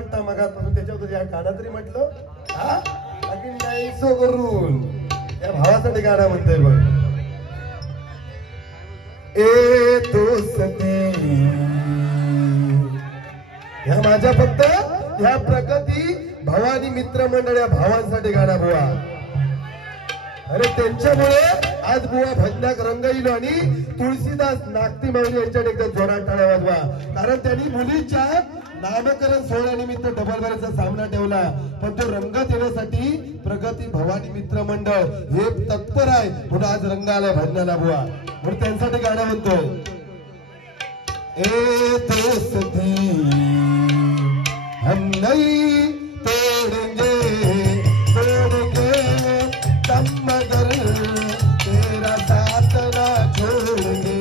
वाटतं मगापासून त्याच्यावर या गाणं तरी म्हटलं हा अगदी नाही सो करून या भावासाठी गाणं म्हणतोय बघ. ए दोस्ती ह्या माझ्या फक्त ह्या प्रगती भवानी मित्र मंडळ या भावांसाठी गाणं बुवा. अरे त्यांच्यामुळे आज बुवा भजनाक रंगईलो आणि तुळशीदास नागती माऊली यांच्याकडे एकदा जोरात टाळ्या वाजवा. कारण त्यांनी मुलीच्या नामकरण सोहळ्यानिमित्त डबल बारीचा सामना ठेवला पण तो रंगात येण्यासाठी प्रगती भवानी मित्र मंडळ हे तत्पर आहे म्हणून आज रंग आलाय भजनाला बुवा. म्हणून त्यांच्यासाठी गाणं म्हणतोय. ए दोस्ती हम नहीं तोड़ेंगे दम मगर तेरा साथ ना छोड़ेंगे.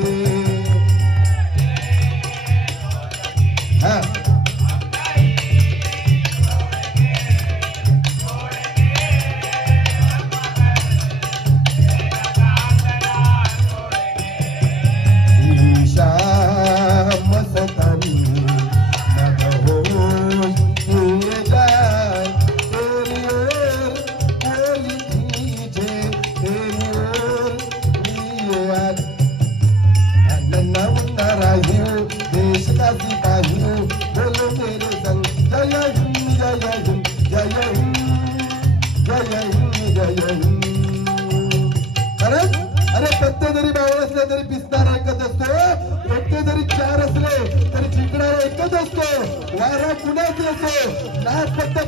हाँ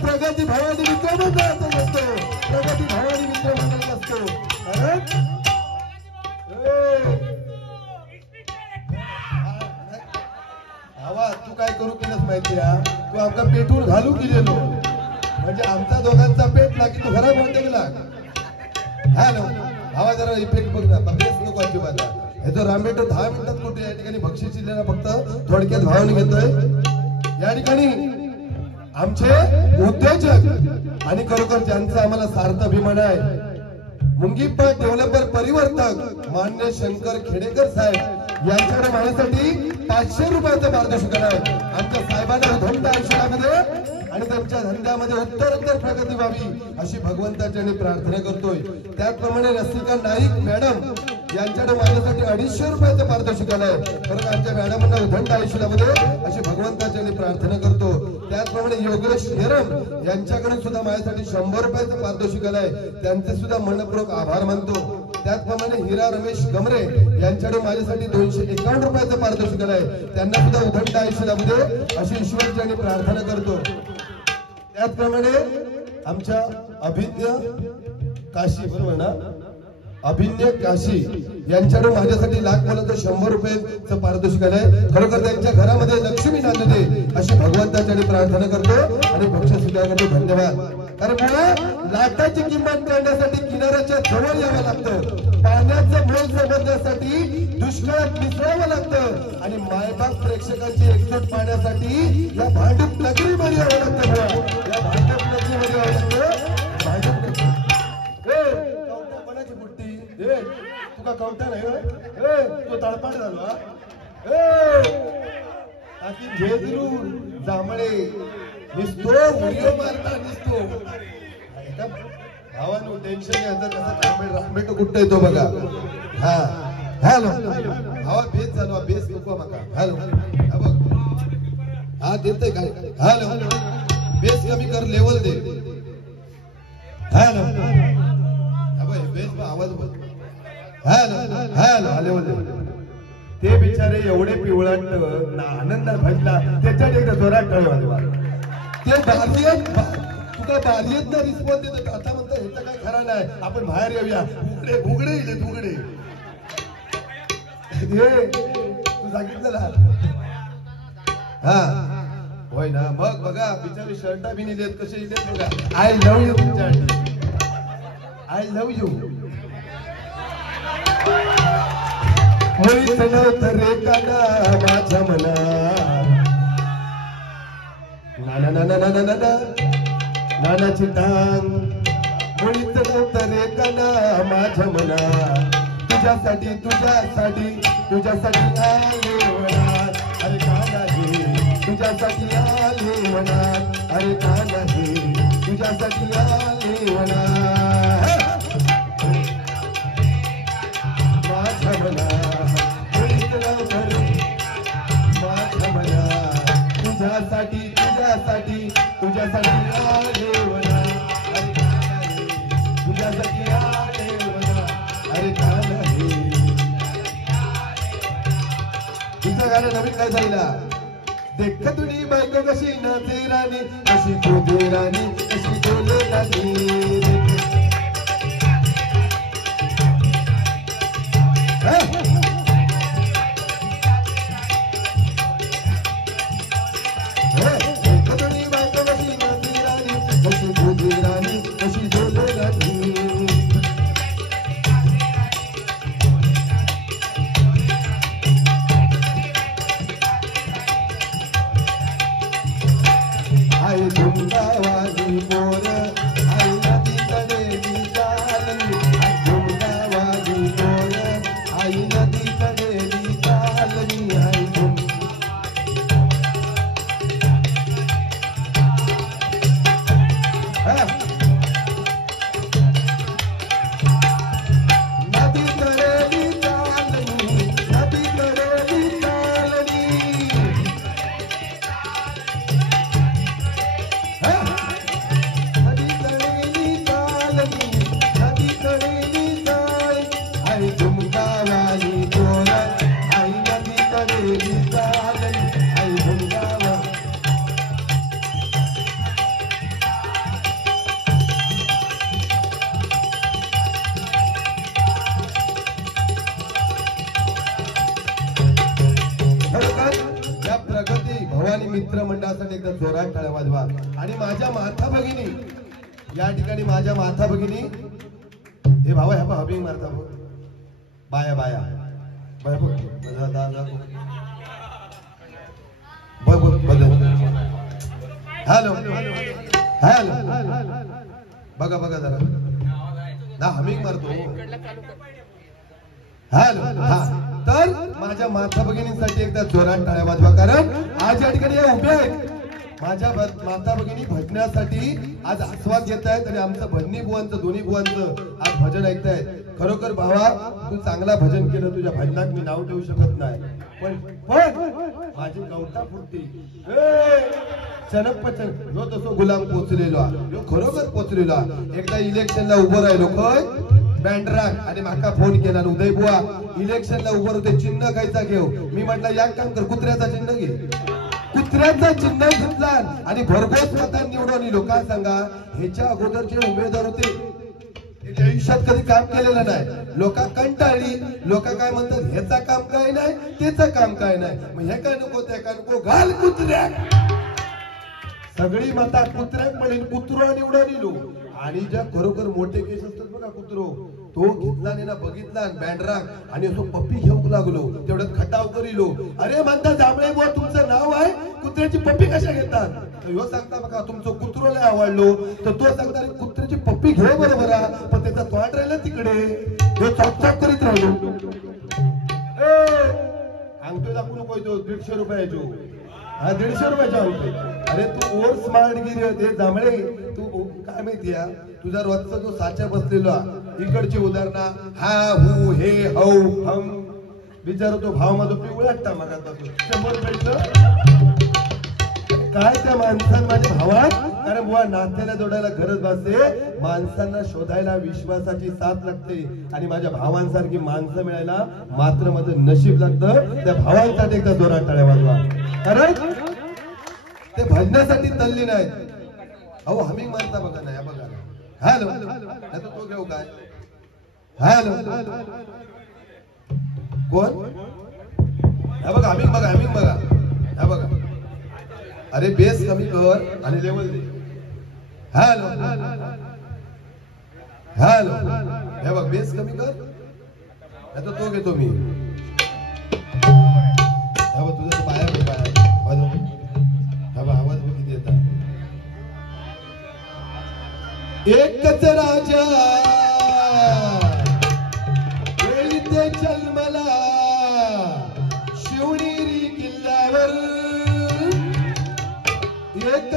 प्रगती भवानी मित्र मंडळाचा नसतो. प्रगती भवानी मित्र मंडळ नसतो. आवाज तू काय करू केलंच माहिती आहे. तू आमचा पेटून घालू गेलेलो म्हणजे आमचा दोघांचा पेटला की तू खराब होते गेला. हॅलो आवाज जरा इफेक्ट बघ ना. बेस नको अजिबात. हे जो रामबेटो 10 मिनिटात कुठे या ठिकाणी बक्षीस दिलेला फक्त थोडक्यात भावने घेतोय. या ठिकाणी आमचे उद्योजक आणि खरोखर ज्यांचं आम्हाला सार्थ अभिमान आहे मुंगीप्पा डेव्हलपर परिवर्तक मान्य शंकर खेडेकर साहेब यांच्याकडे माझ्यासाठी 500 रुपयाचं मार्गदर्शन आहे. आमच्या साहेबांना धंदा आयुष्यामध्ये आणि त्यांच्या धंद्यामध्ये उत्तरोत्तर प्रगती व्हावी अशी भगवंताची मी प्रार्थना करतोय. त्याचप्रमाणे रसिका नाईक मॅडम यांच्याकडे माझ्यासाठी 250 रुपयाचं पारितोषिक आहे. खरं आमच्या मॅडमांना उदंड आयुष्यामध्ये अशी भगवंताची मी प्रार्थना करतो. त्याचप्रमाणे योगेश हेरम यांच्याकडे सुद्धा माझ्यासाठी 100 रुपयाचं पारितोषिक आहे. त्यांचे सुद्धा मनपूर्वक आभार मानतो. त्याचप्रमाणे हिरा रमेश गमरे यांच्याकडे माझ्यासाठी 251 रुपयाचं पारितोषिक आहे. त्यांना सुद्धा उदंड आयुष्यामध्ये अशी ईश्वरची प्रार्थना करतो. त्याचप्रमाणे आमच्या अभिज्ञ काशी बरोबर ना अभिज्ञ काशी यांच्याकडून माझ्यासाठी लाख मुलाचं 100 रुपयाचं पारितोषिक आहे. खरोखर त्यांच्या घरामध्ये लक्ष्मी नांदू दे अशी भगवंताची प्रार्थना करतो आणि भक्ष स्वीकार करतो. धन्यवाद. कारण मला लाटाची किंमत करण्यासाठी किनाऱ्याच्या जवळ यावं लागतं. पाण्याचं मोल समजण्यासाठी दुष्काळात मिसळावं लागतं आणि मायबाप प्रेक्षकांची एकजूट पाहण्यासाठी या भांडूप नगरीमध्ये यावं लागतं. या भांडूप नगरीमध्ये यावं लागतं. भांडूप कोणाची बुट्टी तुका कवटा नाही तो तळपाट झाला. झेजरू जांभळे दिसतो व्हिडिओ मारता दिसतो. भावानो टेन्शन घ्यायचं कसं रामबेटो कुठं येतो बघा. हा हॅलो भावा बेस झालो बेस नको मका. हॅलो हा बघ हा देतय काय. हॅलो बेस कमी कर लेवल दे. हॅलो हा बाई बेस आवाज बघ. हॅलो हॅलो लेवल दे. ते बिचारे एवढे पिवळट आनंदात भजला त्याच्यात एकदा जोरात टाळी वाजवा. ते बालियत तुका बालियतला रिस्पॉन्स देत आता म्हणतो ह्याचं काय खरा नाही आपण बाहेर येऊया. उघडे उघडे इले उघडे तू सांगितलं ना. हा होय ना मग बघा बिचारे शर्टा बी नाही देत कसे देत बघा. आय लव्ह यू तुमच्या आय लव्ह यू. होईत नव्हतं रे काना माझ्या मना नाना नाना नाना नाना नानाची टांग. होईत नव्हतं रे काना माझ्या मना तुझ्यासाठी तुझ्यासाठी तुझ्यासाठी आले अरे काना हे तुझ्यासाठी आले मनात अरे का नाही तुझ्यासाठी आले मनात माझ्या मनात माझ्या मनात तुझ्यासाठी तुझ्यासाठी तुझ्यासाठी आले मनात अरे का नाही तुझ्यासाठी आले मनात अरे का नाही तुझं गाणं नवीन काय झालेला देख तुझी बायको कशी नाचे राणी कशी बोले राणी कशी बोले राणी देख तुझी बायको कशी नाचे राणी कशी बोले राणी कशी बोले राणी आई झुमकावाली मोर आई नदी कडेली चालली झुमकावाली मोर आई नदी कडेली चालली आई नदी कडेली चालली नदी कडेली चालली आई झुमकावाली मोर आई नदी कडेली चालली आई झुमकावा या प्रगती भवानी मित्र मंडळासाठी एकदा जोरात टाळ्या वाजवा आणि माझ्या माथा भगिनी या ठिकाणी माझ्या माथा भगिनी हे भावा ह्या हबी मारता बाया बाया बाया हॅलो हॅलो बघा बघा जरा ना हमिंग मारतो हॅलो हा तर माझ्या माता भगिनींसाठी एकदा जोरात टाळ्या वाजवा कारण आज या ठिकाणी उभे आहेत माझ्या माता भगिनी भजनासाठी आज आस्वाद घेत आहेत आणि आमचं भजनी बुवांचं दोन्ही बुवांचं आज भजन ऐकतायत खरोखर भावा तू चांगला भजन केलं तुझ्या भजनात मी नाव ठेवू शकत नाही पण माझी कवटा फुटती चनपचन जो तसो गुलाम पोचलेलो यो खरोखर पोचलेलो एकदा इलेक्शनला उभं राहिलो खय बँड्राक आणि माका फोन केला उदय बुवा इलेक्शनला उभं होते चिन्ह कायचा घेऊ मी म्हटलं या काम कर कुत्र्याचा चिन्ह घे कुत्र्याचा चिन्ह घेतला आणि भरघोस मतांनी निवडून लोक सांगा ह्याच्या अगोदरचे उमेदवार होते आयुष्यात कधी काम केलेलं नाही लोक कंटाळली लोक काय म्हणतात ह्याचा काम काय नाही त्याचं काम काय नाही मग हे काय नको ते काय नको घाल कुत्र्या सगळी मता कुत्र्याक म्हणून कुत्रो निवडून लो आणि ज्या खरोखर मोठे केस असतात बघा कुत्रो तो घेतला ना बघितला बँड्राक आणि असं पप्पी घेऊ लागलो तेवढ्यात खटाव करिलो अरे म्हणता जांभळे बुवा तुमचं नाव आहे कुत्र्याची पप्पी कशा घेतात ह्यो सांगता बघा तुमचं कुत्रो लय आवडलो तर तो सांगता कुत्र्याची पप्पी घे बरोबर पण त्याचा तोंड राहिला तिकडे ह्यो चॉकचॉक करीत राहिलो अंगठो दाखवू नको तो 150 रुपयाचो हा 150 रुपयाचा अंगठो अरे तू ओर स्मार्ट गिरी होते जांभळे तू काय माहिती तुझा रोजचा जो साचा बसलेला इकडची उदाहरणं हा हु हे हौ हम विचार तो भाव माझा पिवळा मग 100 भेटलं काय त्या माणसांना माझ्या भावात कारण बुवा नात्याला जोडायला गरज भासते माणसांना शोधायला विश्वासाची साथ लागते आणि माझ्या भावांसारखी माणसं मिळायला मात्र माझं नशीब लागतं त्या भावांसाठी एकदा जोरात टाळ्या वाजवा कारण ते भजनासाठी तल्लीन आहेत अहो हमिंग मारता बघा ना या बघा हॅलो नाही तो घेऊ काय हॅलो कोण हा बघा हमिंग बघा हमिंग बघा हा बघा अरे बेस कमी कर आणि लेवल दे हॅलो हॅलो हे बघ बेस कमी कर नाही तर तो घेतो मी हा बघ तुझं पाया आवाज बघ किती येतात एकच राजा ते जन्मला शिवनेरी किल्ल्यावर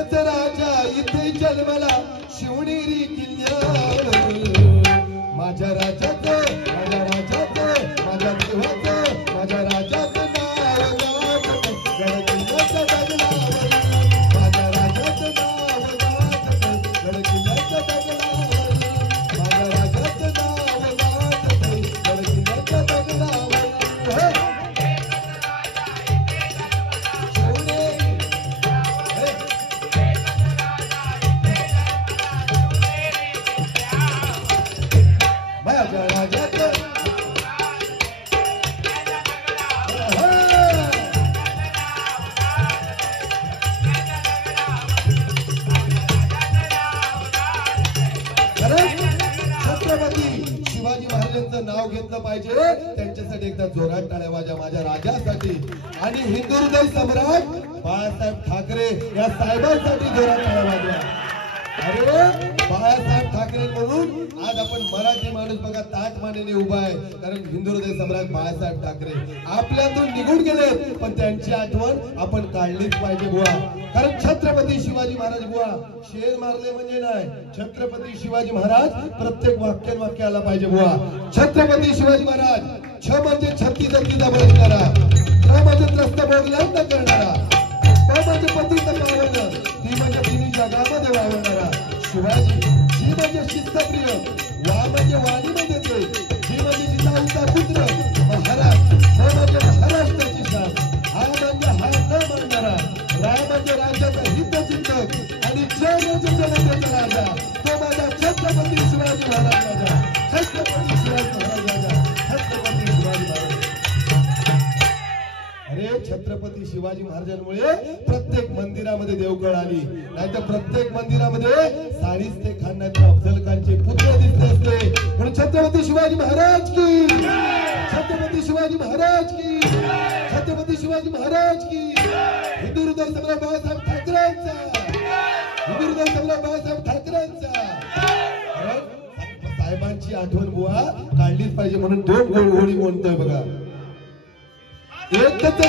एकच राजा इथे जन्मला शिवनेरी किल्ल्यावर माझ्या राजाचं माझ्या देवाचं माझ्या राजाचं नाव गाजत गड किल्ल्याच्या दगडावर माझ्या राजाचं नाव गाजत गड किल्ल्याच्या दगडावर माझ्या राजाचं नाव गाजत गड किल्ल्याच्या दगडावर छत्रपती शिवाजी महाराजांचं नाव घेतलं पाहिजे त्यांच्यासाठी एकदा जोरात टाळ्या वाजा माझ्या राजासाठी आणि हिंदू हृदय सम्राट बाळासाहेब ठाकरे या साहेबांसाठी जोरात टाळ्या वाजवा. अरे बाळासाहेब ठाकरे म्हणून आज आपण मराठी माणूस बघा ताट मानेने उभा आहे कारण हिंदू हृदय सम्राट बाळासाहेब ठाकरे आपल्यातून निघून गेले पण त्यांची आठवण आपण काढलीच पाहिजे बुवा. कारण छत्रपती शिवाजी महाराज बुवा शेर मारले म्हणजे नाही छत्रपती शिवाजी महाराज प्रत्येक वाक्य आला पाहिजे बुवा. छत्रपती शिवाजी महाराज छ म्हणजे छत्तीसगतीचा बळीणारा त्र म्हणजे त्रस्त भोगल्यांना करणारा प म्हणजे पतीचं पावलं ती म्हणजे तिन्ही जगामध्ये वावरणारा शिवाजी जी म्हणजे शिस्तप्रिय वा म्हणजे वाणी म्हणजे ते जी म्हणजे जिजाऊचा पुत्र महाराज ह म्हणजे महाराष्ट्राची शान हा म्हणजे हा न मानणारा राय म्हणजे राज्याचा हितचिंतक आणि जय म्हणजे जनतेचा राजा तो माझा छत्रपती शिवाजी महाराज राजा छत्रपती शिवाजी महाराज राजा छत्रपती शिवाजी महाराज. अरे छत्रपती शिवाजी महाराजांमुळे प्रत्येक मंदिरामध्ये देवकळ आली नाहीतर प्रत्येक मंदिरामध्ये सारीच ते खान नाहीतर अफजल खानचे पुत्र दिसले असते म्हणून छत्रपती शिवाजी महाराज की छत्रपती शिवाजी महाराज की छत्रपती शिवाजी महाराज की हिंदू हृदय सम्राट बाळासाहेब ठाकरेंचा हिंदू हृदय सम्राट बाळासाहेब ठाकरेंचा. साहेबांची आठवण बुवा काढलीच पाहिजे म्हणून दोन ओळी म्हणतोय बघा. एकच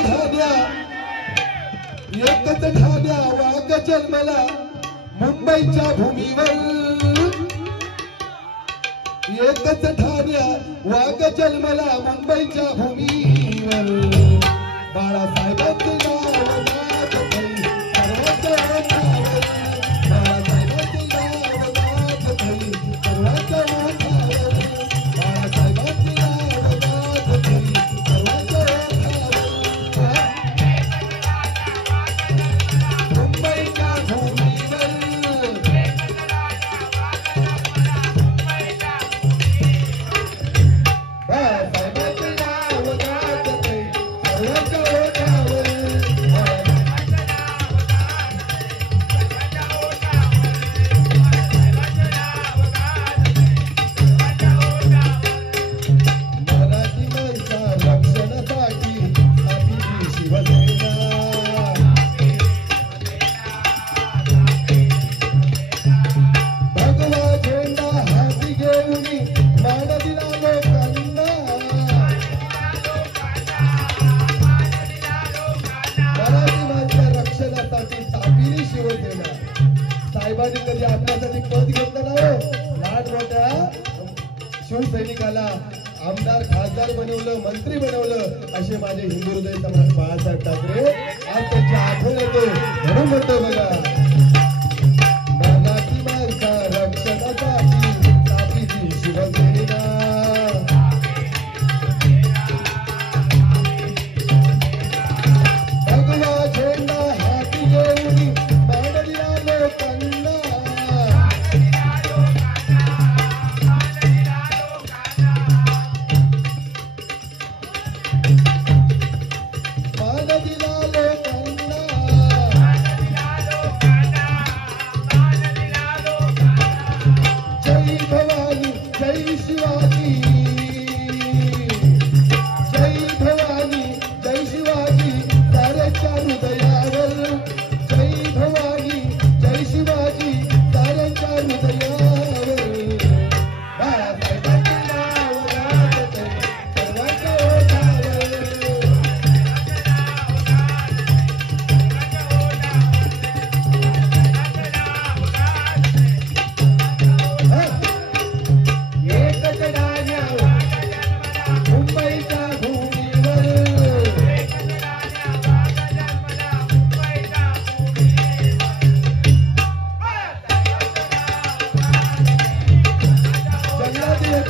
ठाण्या वाघ जन्मला मुंबईच्या भूमीवर एकच ठाण्या वाघ जन्मला मुंबईच्या भूमीवर बाळासाहेबांचे नाव गाजत सर्वांच्या ओठावर बाळासाहेबांचे नाव गाजत सर्वांच्या ओठावर बाळासाहेबांचे नाव गाजत सर्वांच्या साहेबांनी कधी आपल्यासाठी पद घेतलं ना लहान मोठ्या शिवसैनिकाला आमदार खासदार बनवलं मंत्री बनवलं असे माझे हिंदू हृदय सम्राट बाळासाहेब ठाकरे आज त्यांची आठवण येते म्हणून म्हणतो बघा मराठी माणसा रक्षणासाठी स्थापिती शिवसेना भगवा झेंडा हाती घेऊन मांडलिया लोकांना मान दिला लोकांना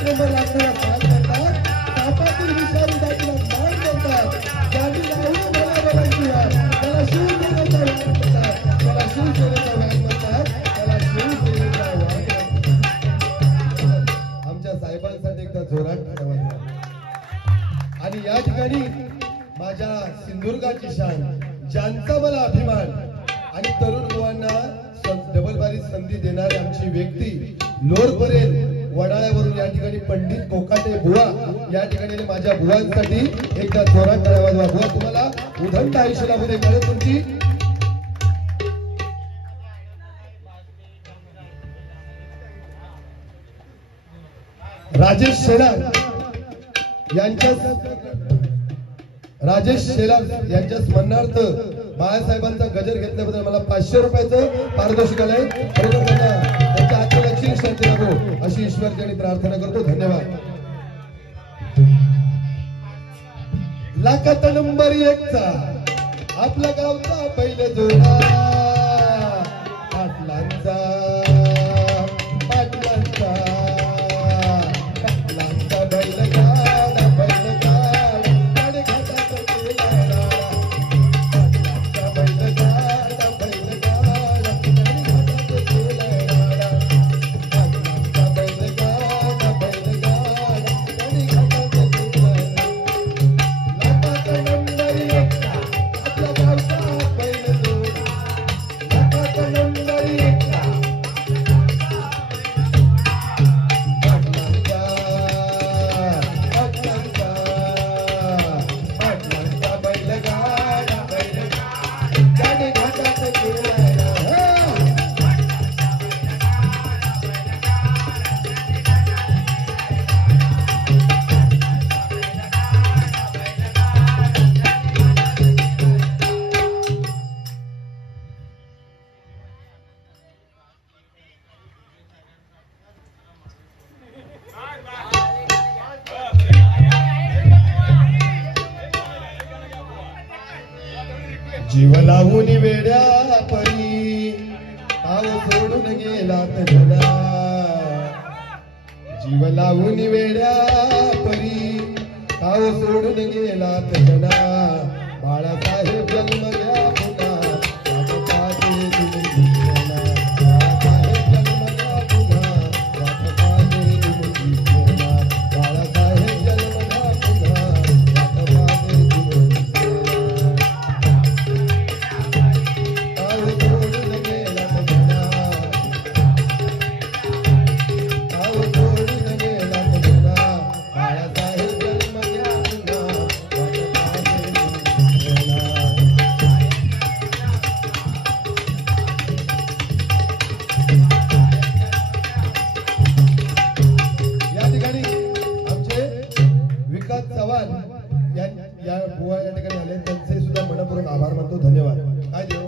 नंबर लागणारा साथ करतात, तापातील विषारी जातीला मान करतात, ज्यांनी लावून मला बघायची त्याला शिवसेनेचा वाण म्हणतात, त्याला शिवसेनेचा वाण म्हणतात, त्याला शिवसेनेचा वाण म्हणतात. आमच्या साहेबांसाठी एकदा जोरात ठेवायचा. आणि या ठिकाणी माझ्या सिंधुदुर्गाची शान, ज्यांचा मला अभिमान आणि तरुण मुलांना डबल बारी संधी देणारी आमची व्यक्ती लोरपर्यंत वडाळ्यावरून या ठिकाणी पंडित कोकाटे बुवा या ठिकाणी माझ्या बुवांसाठी एकदा जोरात टाळ्या वाजवा. बुवा तुम्हाला उदंड आयुष्य लाभू दे. कारण तुमची राजेश शेलार यांच्या स्मरणार्थ बाळासाहेबांचा गजर घेतल्याबद्दल मला 500 रुपयाचं पारितोषिक आलंय. खरोखर त्यांच्या आत्मरक्षी शांती लाभो अशी ईश्वरचरणी प्रार्थना करतो. धन्यवाद. लाखात नंबर 1चा आपला गावचा बैल जोडा, पाटलांचा जीव लावून वेड्या परी पाव सोडून गेला जना, जीव लावून वेड्या परी पाव सोडून गेला जना, बाळासाहेब जन्म घ्या पुन्हा वाट पाहते तुमची सेना, बाळासाहेब जन्म घ्या पुन्हा वाट पाहते तुमची सेना, बाळासाहेब जन्म घ्या पुन्हा वाट पाहते तुमची सेना. या बुवा या ठिकाणी आले त्यांचे सुद्धा मनपूर्वक आभार मानतो. धन्यवाद. काय देऊ?